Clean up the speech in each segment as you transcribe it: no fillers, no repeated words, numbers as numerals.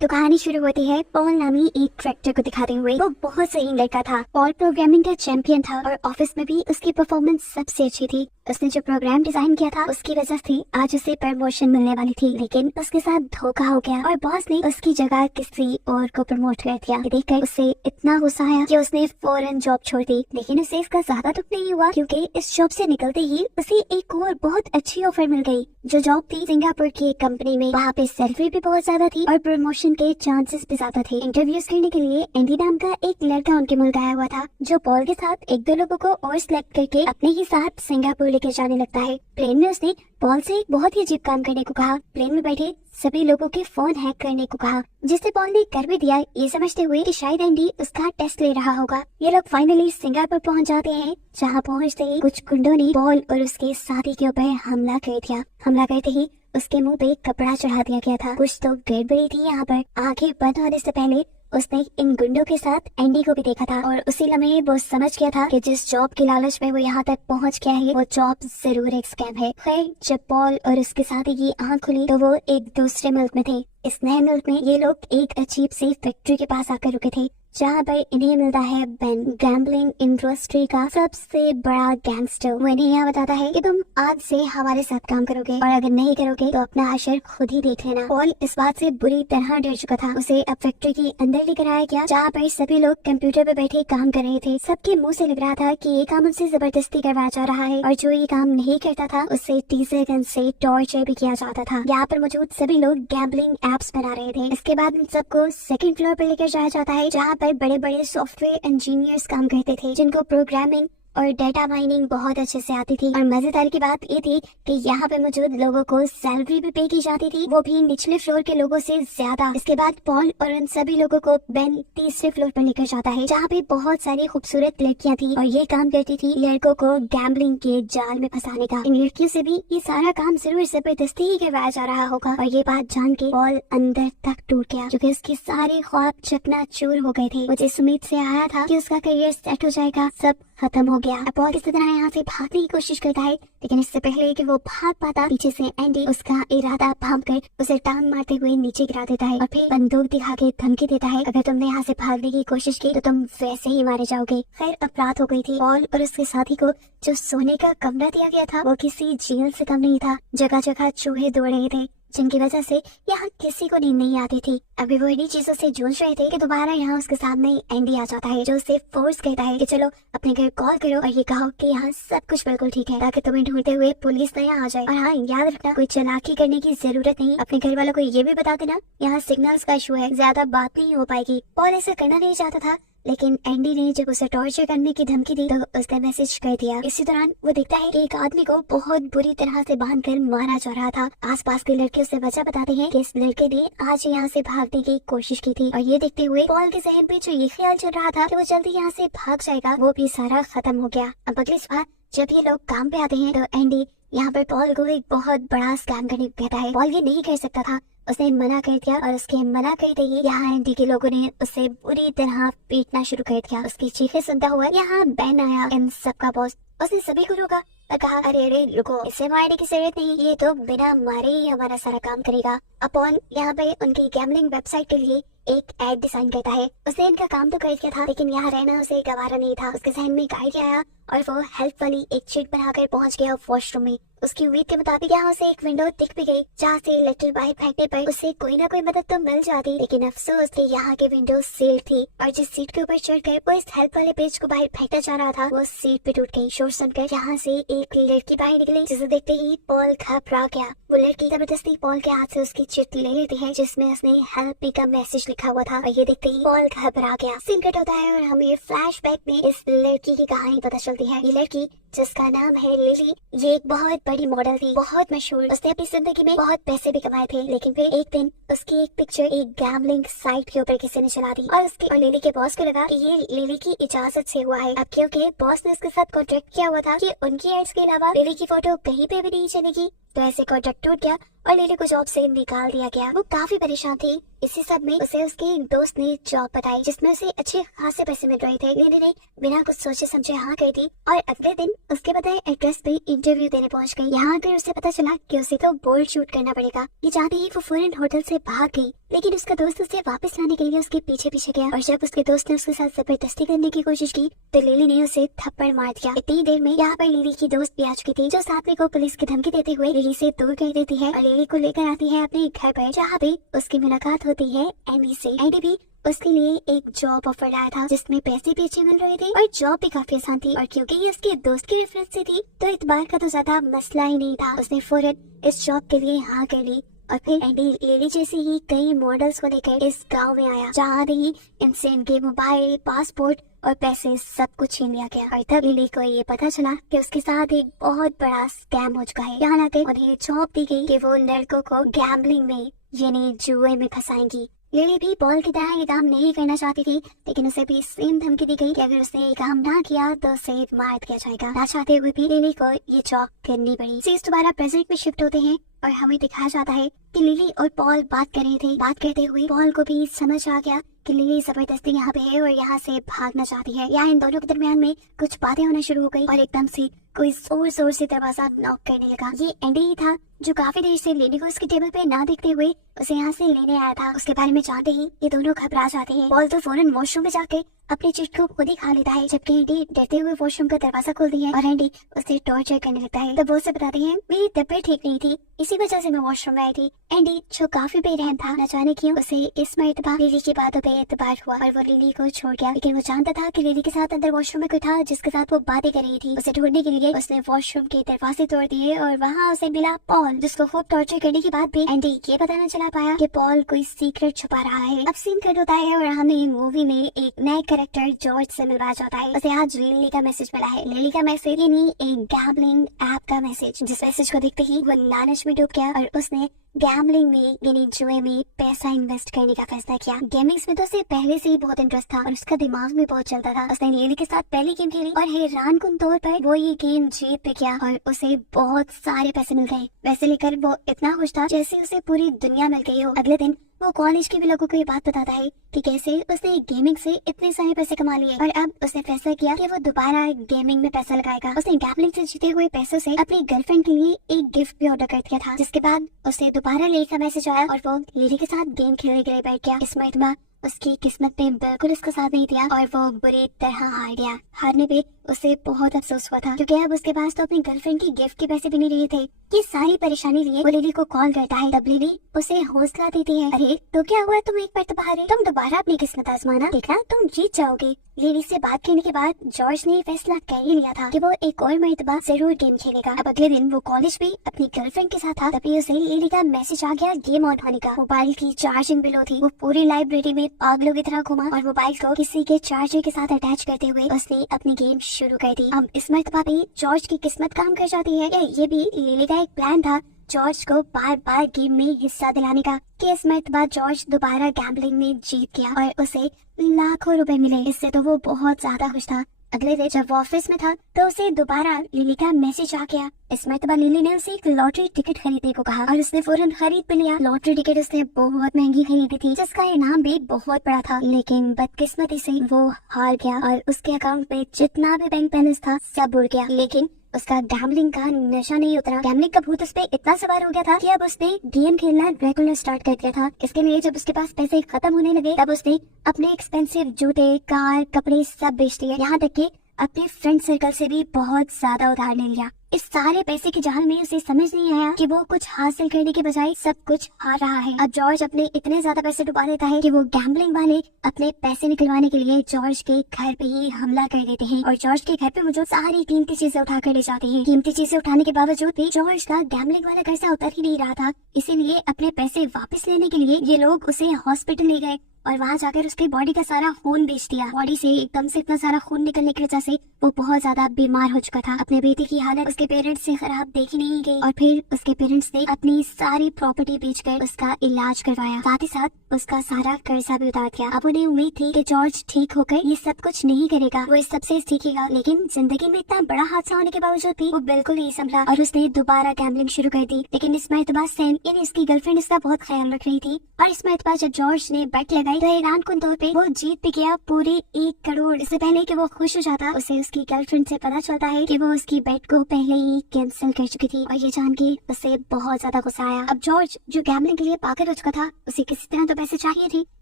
तो कहानी शुरू होती है पॉल नामी एक ट्रैक्टर को दिखाते हुए। वो बहुत सही लड़का था। पॉल प्रोग्रामिंग का चैंपियन था और ऑफिस में भी उसकी परफॉर्मेंस सबसे अच्छी थी। उसने जो प्रोग्राम डिजाइन किया था उसकी वजह से आज उसे प्रमोशन मिलने वाली थी, लेकिन उसके साथ धोखा हो गया और बॉस ने उसकी जगह किसी और को प्रमोट कर दिया। ये देखकर उसे इतना गुस्सा आया कि उसने फौरन जॉब छोड़ दी। लेकिन उसे इसका ज्यादा दुख नहीं हुआ, क्योंकि इस जॉब से निकलते ही उसे एक और बहुत अच्छी ऑफर मिल गई। जो जॉब थी सिंगापुर की एक कंपनी में। वहाँ पे सैलरी भी बहुत ज्यादा थी और प्रमोशन के चांसेस भी ज्यादा थे। इंटरव्यूज करने के लिए एंडी नाम का एक लड़का उनके मुल्क आया हुआ था, जो पॉल के साथ एक दो लोगों को और सिलेक्ट करके अपने ही साथ सिंगापुर लेके जाने लगता है। प्लेन में उसने पॉल से एक बहुत ही अजीब काम करने को कहा। प्लेन में बैठे सभी लोगों के फोन हैक करने को कहा, जिसे पॉल ने कर भी दिया, ये समझते हुए कि शायद एंडी उसका टेस्ट ले रहा होगा। ये लोग फाइनली सिंगापुर पहुंच जाते हैं, जहां पहुंचते ही कुछ गुंडों ने पॉल और उसके साथी के ऊपर हमला कर दिया। हमला करते ही उसके मुंह पे कपड़ा चढ़ा दिया गया था। कुछ तो गड़बड़ी थी यहाँ पर। आंखें बंद होने से पहले उसने इन गुंडों के साथ एंडी को भी देखा था और उसी लम्हे वो समझ गया था कि जिस जॉब की लालच में वो यहाँ तक पहुँच गया है वो जॉब जरूर एक स्कैम है। खैर, जब पॉल और उसके साथी की आंख खुली तो वो एक दूसरे मुल्क में थे। इस नए मुल्क में ये लोग एक अजीब सी फैक्ट्री के पास आकर रुके थे, जहाँ पर इन्हें मिलता है बेन, गैम्बलिंग इंडस्ट्री का सबसे बड़ा गैंगस्टर। वो इन्हें यहाँ बताता है कि तुम आज से हमारे साथ काम करोगे और अगर नहीं करोगे तो अपना अशर खुद ही देख लेना। पॉल इस बात से बुरी तरह डर चुका था। उसे अब फैक्ट्री के अंदर लेकर आया गया, जहाँ पर सभी लोग कंप्यूटर पे बैठे काम कर रहे थे। सबके मुँह से लग रहा था कि ये काम उनसे जबरदस्ती करवाया जा रहा है और जो ये काम नहीं करता था उससे टीजर गन से टॉर्चर भी किया जाता था। यहाँ पर मौजूद सभी लोग गैम्बलिंग एप्स बना रहे थे। इसके बाद इन सबको सेकंड फ्लोर पर लेकर जाया जाता है, जहाँ पर बड़े बड़े सॉफ्टवेयर इंजीनियर्स काम करते थे, जिनको प्रोग्रामिंग और डेटा माइनिंग बहुत अच्छे से आती थी। और मजेदार की बात ये थी कि यहाँ पे मौजूद लोगों को सैलरी भी पे की जाती थी, वो भी निचले फ्लोर के लोगों से ज्यादा। इसके बाद पॉल और उन सभी लोगों को बेन तीसरे फ्लोर पर लेकर जाता है, जहाँ पे बहुत सारी खूबसूरत लड़कियाँ थी और ये काम करती थी लड़कों को गैम्बलिंग के जाल में फंसाने का। इन लड़कियों से भी ये सारा काम जरूर जबरदस्ती ही करवाया जा रहा होगा। और ये बात जान के पॉल अंदर तक टूट गया, क्योंकि उसके सारे ख्वाब चकनाचूर हो गए थे। वो जिस उम्मीद से आया था कि उसका करियर सेट हो जाएगा, सब खत्म हो गया। पॉल किसी तरह यहाँ से भागने की कोशिश करता है, लेकिन इससे पहले कि वो भाग पाता, पीछे से एंडी उसका इरादा भांप कर उसे टांग मारते हुए नीचे गिरा देता है और फिर बंदूक दिखा के धमकी देता है, अगर तुमने यहाँ से भागने की कोशिश की तो तुम वैसे ही मारे जाओगे। खैर, अब रात हो गई थी। पॉल और उसके साथी को जो सोने का कमरा दिया गया था वो किसी जेल से कम नहीं था। जगह जगह चूहे दौड़ रहे थे, जिनकी वजह से यहाँ किसी को नींद नहीं आती थी। अभी वो इन्हीं चीजों से जूझ रहे थे कि दोबारा यहाँ उसके सामने एंडी आ जाता है, जो उसे फोर्स कहता है कि चलो अपने घर कॉल करो और ये कहो कि यहाँ सब कुछ बिल्कुल ठीक है, ताकि तुम्हें ढूंढते हुए पुलिस न यहाँ आ जाए। और हाँ, याद रखना, कोई चालाकी करने की जरूरत नहीं। अपने घर वालों को ये भी बता देना यहाँ सिग्नल्स का इशू है, ज्यादा बात नहीं हो पाएगी। पॉल ऐसा करना नहीं चाहता था, लेकिन एंडी ने जब उसे टॉर्चर करने की धमकी दी तो उसने मैसेज कर दिया। इसी दौरान वो देखता है कि एक आदमी को बहुत बुरी तरह से बांधकर मारा जा रहा था। आसपास के लड़के उसे वजह बताते हैं कि इस लड़के ने आज यहाँ से भागने की कोशिश की थी। और ये देखते हुए पॉल के जहन पे जो ये ख्याल चल रहा था कि वो जल्दी यहाँ से भाग जाएगा, वो भी सारा खत्म हो गया। अब अगली सुबह जब ये लोग काम पे आते हैं तो एंडी यहाँ पर पॉल को एक बहुत बड़ा स्कैम करने को कहता है। पॉल ये नहीं कर सकता था, उसने मना कर दिया और उसके मना करते ही यहाँ एंडी के लोगों ने उसे बुरी तरह पीटना शुरू कर दिया। उसकी चीखें सुनता हुआ यहाँ बेन आया, इन सबका बॉस। उसने सभी को रोका और कहा, अरे अरे रुको, इसे मारने की जरूरत नहीं, ये तो बिना मारे ही हमारा सारा काम करेगा। अपॉन यहाँ पे उनकी गैम्बलिंग वेबसाइट के लिए एक एड डिजाइन करता है। उसने इनका काम तो कर दिया था, लेकिन यहाँ रहना उसे गवारा नहीं था। उसके जहन में एक आइडिया आया और वो हेल्प वाली एक चीट बनाकर पहुंच गया वॉशरूम में। उसकी उम्मीद के मुताबिक यहाँ उसे एक विंडो दिख भी गई, जहाँ से लिटिल बाइट फेंकने पर उसे कोई ना कोई मदद तो मिल जाती। लेकिन अफसोस कि यहाँ के विंडो सील्ड थी और जिस सीट के ऊपर चढ़कर वो इस हेल्प वाले पेज को बाहर फेंकना चाह रहा था, वो सीट पे टूट गई। शोर सुनकर यहाँ से एक लड़की बाहर निकली, जिसे देखते ही पॉल घबरा गया। वो लड़की जबरदस्ती पॉल के हाथ से उसकी चिट ले लेती है, जिसमें उसने हेल्प मी का मैसेज लिखा हुआ था। और ये देखते ही पॉल घबरा गया। सीन कट होता है और हमें फ्लैशबैक में इस लड़की की कहानी पता चलती है। ये लड़की, जिसका नाम है लिली, ये एक बहुत बड़ी मॉडल थी, बहुत मशहूर। उसने अपनी जिंदगी में बहुत पैसे भी कमाए थे, लेकिन फिर एक दिन उसकी एक पिक्चर एक गैम्बलिंग साइट के ऊपर किसी ने चला दी और उसके और लिली के बॉस को लगा कि ये लिली की इजाजत से हुआ है। अब क्योंकि बॉस ने उसके साथ कॉन्ट्रैक्ट किया हुआ था कि उनकी एड्स के अलावा लिली की फोटो कहीं पे भी नहीं चलेगी, तो ऐसे कॉन्ट्रैक्ट टूट गया और लिली को जॉब से निकाल दिया गया। वो काफी परेशान थी। इसी सब में उसे उसके एक दोस्त ने जॉब बताई, जिसमें उसे अच्छे खासे पैसे मिल रहे थे। लिली ने बिना कुछ सोचे समझे हाँ कही थी और अगले दिन उसके बताए एड्रेस पे इंटरव्यू देने पहुंच गई। यहाँ आकर उसे पता चला कि उसे तो बोर्ड शूट करना पड़ेगा। ये चाहते ही वो फौरन होटल से भाग गई, लेकिन उसका दोस्त उसे वापस लाने के लिए उसके पीछे पीछे गया और जब उसके दोस्त ने उसके साथ जबरदस्ती करने की कोशिश की तो लिली ने उसे थप्पड़ मार दिया। इतनी देर में यहाँ पर लिली की दोस्त भी आ चुकी थी, जो साथी को पुलिस की धमकी देते हुए लिली से दूर कर देती है और लिली को लेकर आती है अपने घर पर, जहाँ पे उसकी मुलाकात होती है एंडी से। एंडी भी उसके लिए एक जॉब ऑफर लाया था जिसमें पैसे भी अच्छे मिल रहे थे और जॉब भी काफी आसान थी, और क्योंकि ये उसके दोस्त की रेफरेंस से थी तो इतबार का तो ज्यादा मसला ही नहीं था। उसने फौरन इस जॉब के लिए हाँ कर ली और फिर एंडी लिली जैसे ही कई मॉडल्स को लेकर इस गांव में आया, जहाँ ही इनसे इनके मोबाइल, पासपोर्ट और पैसे सब कुछ छीन लिया गया। और तब लिली को ये पता चला कि उसके साथ एक बहुत बड़ा स्कैम हो चुका है। यहाँ लाकर उन्हें जॉब दी गई कि वो लड़कों को गैम्बलिंग में यानी जुए में फंसाएंगी। लिली भी पॉल की तरह ये काम नहीं करना चाहती थी, लेकिन उसे भी सेम धमकी दी गई कि अगर उसने ये काम ना किया तो उसे मार दिया जाएगा। ना चाहते हुए भी लिली को ये जॉब करनी पड़ी। सीन्स दोबारा प्रेजेंट में शिफ्ट होते हैं और हमें दिखाया जाता है कि लिली और पॉल बात कर रहे थे। बात करते हुए पॉल को भी समझ आ गया कि लिली जबरदस्ती यहाँ पे है और यहाँ से भागना चाहती है। यहाँ इन दोनों के दरमियान में कुछ बातें होना शुरू हो गई और एकदम से कोई जोर जोर से दरवाजा नॉक करने लगा। ये एंडी ही था जो काफी देर से लिली को उसके टेबल पे ना देखते हुए उसे यहाँ से लेने आया था। उसके बारे में जानते ही ये दोनों घबरा जाते हैं। पॉल तो फौरन वॉशरूम में जाके अपनी चिट को खुद ही खा लेता है, जबकि एंडी डरते हुए वॉशरूम का दरवाजा खोलती है और एंडी उसे टॉर्चर करने लगता है। तब वो उसे बताती है मेरी तबीयत ठीक नहीं थी, इसी वजह से मैं वॉशरूम में आई थी। एंडी जो काफी बेरहम था, न जाने क्यों उसे इस मर्तबा लिली की बातों पे एतबार हुआ और वो लिली को छोड़ गया। लेकिन वो जानता था कि लिली के साथ अंदर वॉशरूम में कोई था जिसके साथ वो बातें कर रही थी। उसे ढूंढने के लिए उसने वॉशरूम के दरवाजे तोड़ दिए और वहाँ उसे मिला पॉल, जिसको खूब टॉर्चर करने के बाद भी एंडी ये पता न चला पाया कि पॉल कोई सीक्रेट छुपा रहा है। अब सीन कट होता है और हमें मूवी में एक नए कैरेक्टर जॉर्ज से मिलवाया जाता है। उसे आज लिली का मैसेज मिला है। लिली का मैसेज यानी एक गैम्बलिंग ऐप का मैसेज, जिस मैसेज को देखते ही वो लालच में डूब गया और उसने गैम्बलिंग में यानी जुए में पैसा इन्वेस्ट करने का फैसला किया। गेमिंग्स में तो उसे पहले से ही बहुत इंटरेस्ट था और उसका दिमाग भी बहुत चलता था। उसने लिली के साथ पहली गेम खेली और हैरानकुन तौर पर वो ये गेम जीत पे गया और उसे बहुत सारे पैसे मिल गए। पैसे लेकर वो इतना खुश था जैसे उसे पूरी दुनिया मिल गई हो। अगले दिन वो कॉलेज के भी लोगों को ये बात बताता है कि कैसे उसने गेमिंग से इतने सारे पैसे कमा लिए और अब उसने फैसला किया कि वो दोबारा गेमिंग में पैसा लगाएगा। उसने गैम्बलिंग से जीते हुए पैसों से अपनी गर्लफ्रेंड के लिए एक गिफ्ट भी ऑर्डर कर दिया था, जिसके बाद उसे दोबारा लिली का मैसेज आया और वो लिली के साथ गेम खेलने के लिए बैठ गया। इस मरतबा उसकी किस्मत ने बिल्कुल उसका साथ नहीं दिया और वो बुरी तरह हार गया। हारने पे उसे बहुत अफसोस हुआ था, क्योंकि अब उसके पास तो अपनी गर्लफ्रेंड की गिफ्ट के पैसे भी नहीं रहे थे। ये सारी परेशानी लिए वो लिली को कॉल करता है। तब लिली उसे हौसला देती है, अरे तो क्या हुआ, तुम एक बार तो हारे, तुम दोबारा अपनी किस्मत आजमाना, देखना तुम जीत जाओगे। लिली से बात करने के बाद जॉर्ज ने फैसला कर ही लिया था कि वो एक और मरतबा जरूर गेम खेलेगा। अब अगले दिन वो कॉलेज भी अपनी गर्लफ्रेंड के साथ था, तभी उसे लिली का मैसेज आ गया गेम ऑन होने का। मोबाइल की चार्जिंग बिलो थी। वो पूरी लाइब्रेरी में पागलों की तरह घुमा और मोबाइल को किसी के चार्जर के साथ अटैच करते हुए उसने अपनी गेम शुरू कर दी। अब इस मरतबा भी जॉर्ज की किस्मत काम कर जाती है, या ये भी लिली का एक प्लान था जॉर्ज को बार बार गेम में हिस्सा दिलाने का, कि इस मरतबा जॉर्ज दोबारा गैम्बलिंग में जीत गया और उसे लाखों रुपए मिले। इससे तो वो बहुत ज्यादा खुश था। अगले दिन जब वो ऑफिस में था तो उसे दोबारा लिली का मैसेज आ गया। इस मरतबा लिली ने उसे एक लॉटरी टिकट खरीदने को कहा और उसने फौरन खरीद भी लिया। लॉटरी टिकट उसने बहुत महंगी खरीदी थी, जिसका इनाम भी बहुत बड़ा था, लेकिन बदकिस्मती से वो हार गया और उसके अकाउंट में जितना भी बैंक बैलेंस था सब उड़ गया। लेकिन उसका गैम्बलिंग का नशा नहीं उतरा। गैम्बलिंग का भूत उस पे इतना सवार हो गया था कि अब उसने गेम खेलना रेगुलर स्टार्ट कर दिया था। इसके लिए जब उसके पास पैसे खत्म होने लगे तब उसने अपने एक्सपेंसिव जूते, कार, कपड़े सब बेच दिए, यहाँ तक कि अपने फ्रेंड सर्कल से भी बहुत ज्यादा उधार ले लिया। इस सारे पैसे के जाल में उसे समझ नहीं आया कि वो कुछ हासिल करने के बजाय सब कुछ हार रहा है। अब जॉर्ज अपने इतने ज्यादा पैसे डुबा देता है कि वो गैम्बलिंग वाले अपने पैसे निकलवाने के लिए जॉर्ज के घर पे ही हमला कर देते हैं और जॉर्ज के घर पे मौजूद सारी कीमती चीजें उठा कर ले जाते हैं। कीमती चीजें उठाने के बावजूद भी जॉर्ज का गैम्बलिंग वाला कर्जा उतर ही नहीं रहा था, इसीलिए अपने पैसे वापस लेने के लिए ये लोग उसे हॉस्पिटल ले गए और वहाँ जाकर उसकी बॉडी का सारा खून बेच दिया। बॉडी से एकदम से इतना सारा खून निकलने की वजह से वो बहुत ज्यादा बीमार हो चुका था। अपने बेटे की हालत उसके पेरेंट्स से खराब देखी नहीं गई और फिर उसके पेरेंट्स ने अपनी सारी प्रॉपर्टी बेचकर उसका इलाज करवाया, साथ ही साथ उसका सारा कर्जा भी उतार दिया। अब उन्हें उम्मीद थी कि जॉर्ज ठीक होकर ये सब कुछ नहीं करेगा, वो इस सबसे सीखेगा, लेकिन जिंदगी में इतना बड़ा हादसा होने के बावजूद भी वो बिल्कुल नहीं संभला और उसने दोबारा गैम्बलिंग शुरू कर दी। लेकिन इस मरतबा सैम यानी इसकी गर्लफ्रेंड इसका बहुत ख्याल रख रही थी और इस मरतबा जब जॉर्ज ने बेट लगाई तो हैरानकुन तौर पे वो जीत भी गया पूरे 1 करोड़। इससे पहले कि वो खुश हो जाता उसे उसकी गर्लफ्रेंड से पता चलता है कि वो उसकी बेट को पहले ही कैंसिल कर चुकी थी और ये जान के उसे बहुत ज्यादा गुस्सा आया। अब जॉर्ज जो गैम्बलिंग के लिए पागल हो चुका था, उसे किसी तरह तो पैसे चाहिए थे,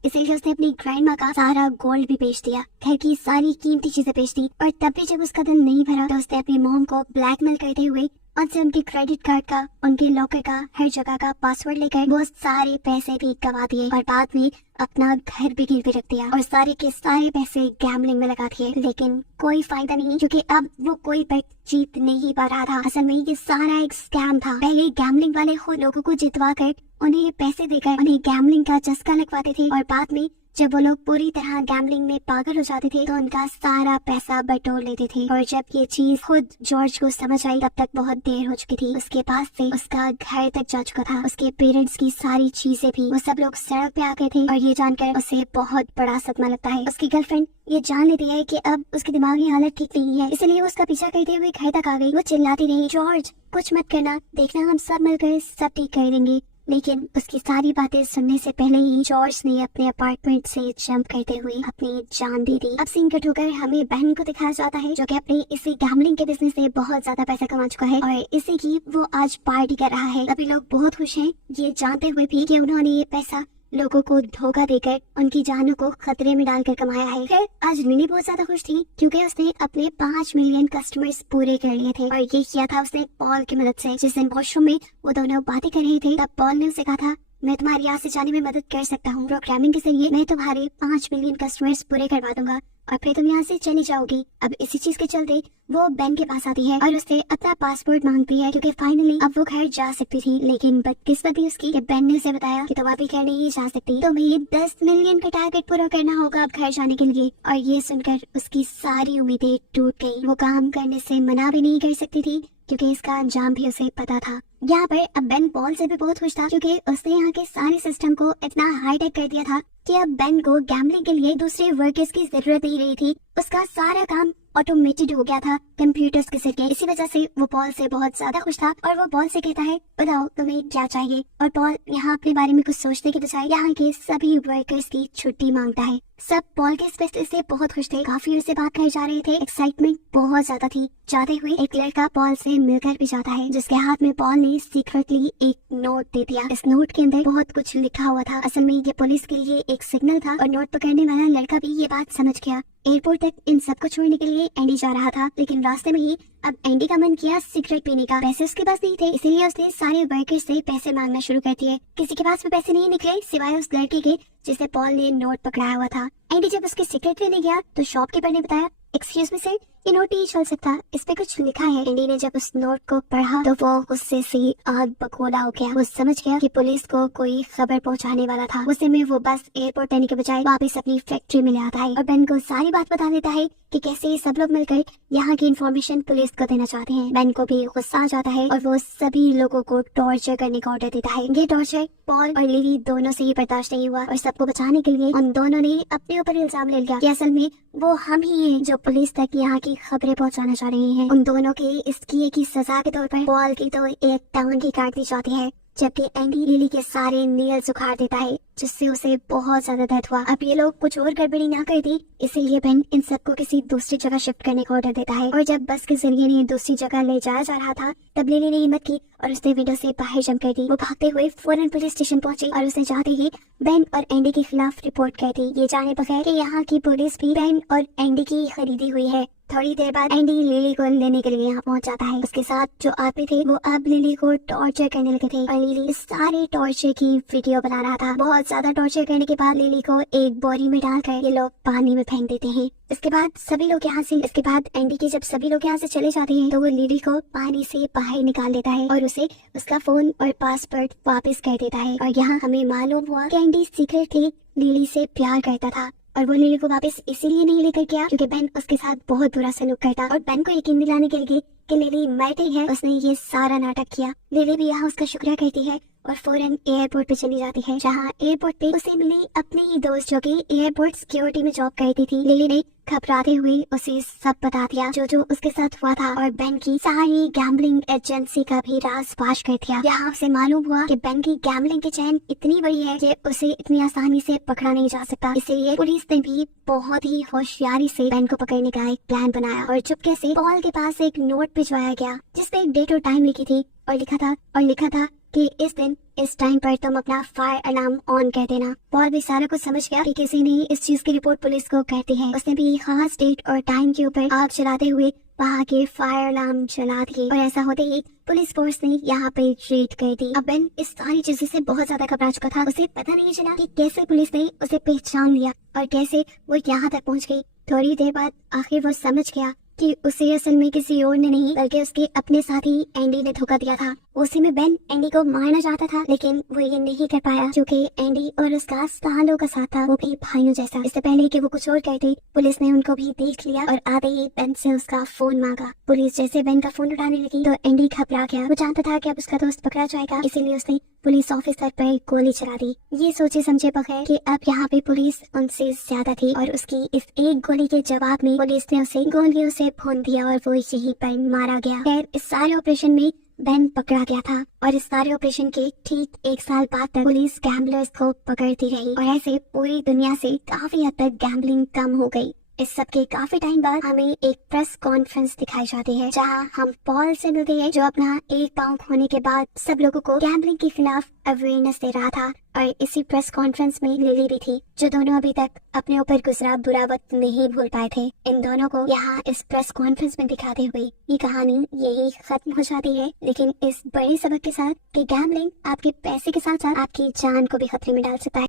इसीलिए उसने अपनी ग्रैंडमा का सारा गोल्ड भी बेच दिया, घर की सारी कीमती चीजें बेच दी। और तब भी जब उसका दिल नहीं भरा तो उसने अपनी मॉम को ब्लैकमेल करते हुए उनसे उनके क्रेडिट कार्ड का, उनके लॉकर का, हर जगह का पासवर्ड लेकर वो सारे पैसे भी गवा दिए और बाद में अपना घर भी गिरवी रख दिया और सारे के सारे पैसे गैम्बलिंग में लगा दिए। लेकिन कोई फायदा नहीं, क्योंकि अब वो कोई बेट जीत नहीं पा रहा था। असल में ये सारा एक स्कैम था। पहले गैम्बलिंग वाले खुद लोगों को जितवा कर उन्हें पैसे देकर उन्हें गैम्बलिंग का चस्का लगवाते थे और बाद में जब वो लोग पूरी तरह गैम्बलिंग में पागल हो जाते थे तो उनका सारा पैसा बटोर लेते थे। और जब ये चीज खुद जॉर्ज को समझ आई तब तक बहुत देर हो चुकी थी। उसके पास से उसका घर तक जा चुका था, उसके पेरेंट्स की सारी चीजें भी। वो सब लोग सड़क पे आ गए थे और ये जानकर उसे बहुत बड़ा सदमा लगता है। उसकी गर्लफ्रेंड ये जान लेती है कि अब उसकी दिमागी हालत ठीक नहीं है, इसलिए वो उसका पीछा करते हुए घर तक आ गई। वो चिल्लाती रही, जॉर्ज कुछ मत करना, देखना हम सब मिलकर सब ठीक कर देंगे। लेकिन उसकी सारी बातें सुनने से पहले ही जॉर्ज ने अपने अपार्टमेंट से जंप करते हुए अपनी जान दे दी। अब सीन कट होकर हमें बहन को दिखाया जाता है जो कि अपने इसी गैम्बलिंग के बिजनेस से बहुत ज्यादा पैसा कमा चुका है और इसी की वो आज पार्टी कर रहा है। अभी लोग बहुत खुश हैं ये जानते हुए भी कि उन्होंने ये पैसा लोगों को धोखा देकर उनकी जानों को खतरे में डालकर कमाया है। फिर आज लिली बहुत ज्यादा खुश थी क्योंकि उसने अपने 5 मिलियन कस्टमर्स पूरे कर लिए थे और ये किया था उसने पॉल की मदद से। जिस दिन वॉशरूम में वो दोनों बातें कर रहे थे तब पॉल ने उसे कहा था, मैं तुम्हारी यहाँ से जाने में मदद कर सकता हूँ, प्रोग्रामिंग के जरिए मैं तुम्हारे 5 मिलियन कस्टमर्स पूरे करवा दूंगा और फिर तुम यहाँ से चली जाओगी। अब इसी चीज के चलते वो बेन के पास आती है और उससे अपना पासपोर्ट मांगती है क्योंकि फाइनली अब वो घर जा सकती थी। लेकिन बदकिस्मती उसकी कि बेन ने उसे बताया कि तुम अभी घर नहीं जा सकती, तुम्हें 10 मिलियन का टारगेट पूरा करना होगा अब घर जाने के लिए। और ये सुनकर उसकी सारी उम्मीदें टूट गई। वो काम करने से मना भी नहीं कर सकती थी क्योंकि इसका अंजाम भी उसे पता था। यहाँ पर अब बेन पॉल से भी बहुत खुश था क्योंकि उसने यहाँ के सारे सिस्टम को इतना हाईटेक कर दिया था कि अब बेन को गैम्बलिंग के लिए दूसरे वर्कर्स की जरूरत नहीं रही थी। उसका सारा काम ऑटोमेटेड हो गया था कंप्यूटर्स के जरिए। इसी वजह से वो पॉल से बहुत ज्यादा खुश था और वो पॉल से कहता है, बताओ तुम्हें क्या चाहिए। और पॉल यहाँ अपने बारे में कुछ सोचने के बजाय यहाँ के सभी वर्कर्स की छुट्टी मांगता है। सब पॉल के इस फैसले से बहुत खुश थे, काफी देर से बात कर जा रहे थे, एक्साइटमेंट बहुत ज्यादा थी। जाते हुए एक लड़का पॉल से मिलकर भी जाता है जिसके हाथ में पॉल ने सीक्रेटली एक नोट दे दिया। इस नोट के अंदर बहुत कुछ लिखा हुआ था। असल में ये पुलिस के लिए एक सिग्नल था और नोट पकड़ने वाला लड़का भी ये बात समझ गया। एयरपोर्ट तक इन सबको छोड़ने के लिए एंडी जा रहा था, लेकिन रास्ते में ही अब एंडी का मन किया सिगरेट पीने का। पैसे उसके पास नहीं थे, इसीलिए उसने सारे वर्कर्स से पैसे मांगना शुरू कर दिए। किसी के पास भी पैसे नहीं निकले सिवाय उस लड़के के जिसे पॉल ने नोट पकड़ाया हुआ था। एंडी जब उसके सिगरेट लेने गया तो शॉपकीपर ने बताया, एक्सक्यूज मी सर, ये नोट नहीं चल सकता, इस पे कुछ लिखा है। एंडी ने जब उस नोट को पढ़ा तो वो गुस्से से आग बगोला हो गया। वो समझ गया कि पुलिस को कोई खबर पहुंचाने वाला था। उस समय वो बस एयरपोर्ट आने के बजाय वापस अपनी फैक्ट्री में ले आता है और बेन को सारी बात बता देता है कि कैसे सब लोग मिलकर यहाँ की इन्फॉर्मेशन पुलिस को देना चाहते हैं। बेन को भी गुस्सा आ जाता है और वो सभी लोगों को टॉर्चर करने का ऑर्डर देता है। ये टॉर्चर पॉल और लिली दोनों से ही बर्दाश्त नहीं हुआ और सबको बचाने के लिए उन दोनों ने अपने ऊपर इल्जाम ले लिया कि असल में वो हम ही हैं जो पुलिस तक यहाँ की खबरें पहुँचाना चाह रहे हैं। उन दोनों के इस किए की सजा के तौर पर पॉल की तो एक टांग ही काट दी जाती है, जबकि एंडी लिली के सारे नेल्स उखाड़ देता है जिससे उसे बहुत ज्यादा दर्द हुआ। अब ये लोग कुछ और गड़बड़ी ना कर दी, इसीलिए बेन इन सबको किसी दूसरी जगह शिफ्ट करने का ऑर्डर देता है। और जब बस के जरिए इन्हें दूसरी जगह ले जाया जा रहा था तब लिली ने हिम्मत की और उसने विंडो से बाहर जंप कर दी। वो भागते हुए फौरन पुलिस स्टेशन पहुंची और उसे जाते ही बेन और एंडी के खिलाफ रिपोर्ट कर दी, ये जाने बगैर कि यहाँ की पुलिस भी बेन और एंडी की खरीदी हुई है। थोड़ी देर बाद एंडी लिली को लेने के लिए यहाँ पहुँच जाता है। उसके साथ जो आदमी थे वो अब लिली को टॉर्चर करने लगे थे और लिली इस सारे टॉर्चर की वीडियो बना रहा था। बहुत ज्यादा टॉर्चर करने के बाद लिली को एक बोरी में डालकर ये लोग पानी में फेंक देते हैं। इसके बाद एंडी के जब सभी लोग यहाँ से चले जाते हैं तो वो लिली को पानी से बाहर निकाल देता है और उसे उसका फोन और पासवर्ड वापस कर देता है। और यहाँ हमें मालूम हुआ कि एंडी सीक्रेटली लिली से प्यार करता था और वो लिली को वापस इसीलिए नहीं लेकर गया क्योंकि बेन उसके साथ बहुत बुरा सलूक करता और बेन को यकीन दिलाने के लिए कि लिली मर गई है उसने ये सारा नाटक किया। लिली भी यहाँ उसका शुक्रिया करती है और फौरन एयरपोर्ट पे चली जाती है, जहाँ एयरपोर्ट पे उसे मिली अपनी ही दोस्त जो कि एयरपोर्ट सिक्योरिटी में जॉब करती थी। लिली ने घबराते हुए उसे सब बता दिया जो उसके साथ हुआ था और बेन की सारी गैम्बलिंग एजेंसी का भी राज फाश कर दिया। यहाँ उसे मालूम हुआ कि बेन की गैम्बलिंग की चैन इतनी बड़ी है कि उसे इतनी आसानी से पकड़ा नहीं जा सकता। इसलिए पुलिस ने भी बहुत ही होशियारी से बेन को पकड़ने का एक प्लान बनाया और चुपके से पॉल के पास एक नोट भिजवाया गया जिसपे एक डेट और टाइम लिखी थी और लिखा था कि इस दिन इस टाइम पर तुम अपना फायर अलार्म ऑन कर देना। पॉल भी सारा कुछ समझ गया कि किसी ने इस चीज की रिपोर्ट पुलिस को करती है। उसने भी खास डेट और टाइम के ऊपर आग चलाते हुए वहाँ के फायर अलार्म चला दिए और ऐसा होते ही पुलिस फोर्स ने यहाँ पे रेड कर दी। अब बेन इस सारी चीजों से बहुत ज्यादा घबरा चुका था। उसे पता नहीं चला कि कैसे पुलिस ने उसे पहचान लिया और कैसे वो यहाँ तक पहुँच गई। थोड़ी देर बाद आखिर वो समझ गया कि उसे असल में किसी और ने नहीं बल्कि उसके अपने साथी एंडी ने धोखा दिया था। उसी में बेन एंडी को मारना चाहता था लेकिन वो ये नहीं कर पाया क्योंकि एंडी और उसका सालों का साथ था वो भी भाइयों जैसा। इससे पहले कि वो कुछ और करते पुलिस ने उनको भी देख लिया और आते ही बेन से उसका फोन मांगा। पुलिस जैसे बेन का फोन उठाने लगी तो एंडी घबरा गया। वो जानता था कि अब उसका दोस्त पकड़ा जाएगा, इसीलिए उसने पुलिस ऑफिसर पर गोली चला दी। ये सोचे समझे बगैर कि अब यहाँ पे पुलिस उनसे ज्यादा थी और उसकी इस एक गोली के जवाब में पुलिस ने उसे गोलियों से भून दिया और वो यहीं पर मारा गया। खैर इस सारे ऑपरेशन में बेन पकड़ा गया था और इस सारे ऑपरेशन के ठीक 1 साल बाद तक पुलिस गैम्बलर्स को पकड़ती रही और ऐसे पूरी दुनिया से काफी हद तक गैम्बलिंग कम हो गई। इस सब के काफी टाइम बाद हमें एक प्रेस कॉन्फ्रेंस दिखाई जाती है जहां हम पॉल से मिलते हैं जो अपना एक पांव खोने के बाद सब लोगों को गैम्बलिंग के खिलाफ अवेयरनेस दे रहा था। और इसी प्रेस कॉन्फ्रेंस में लिली भी थी जो दोनों अभी तक अपने ऊपर गुजरा बुरा वक्त नहीं भूल पाए थे। इन दोनों को यहाँ इस प्रेस कॉन्फ्रेंस में दिखाते हुए ये कहानी यही खत्म हो जाती है, लेकिन इस बड़े सबक के साथ कि गैम्बलिंग आपके पैसे के साथ साथ आपकी जान को भी खतरे में डाल सकता है।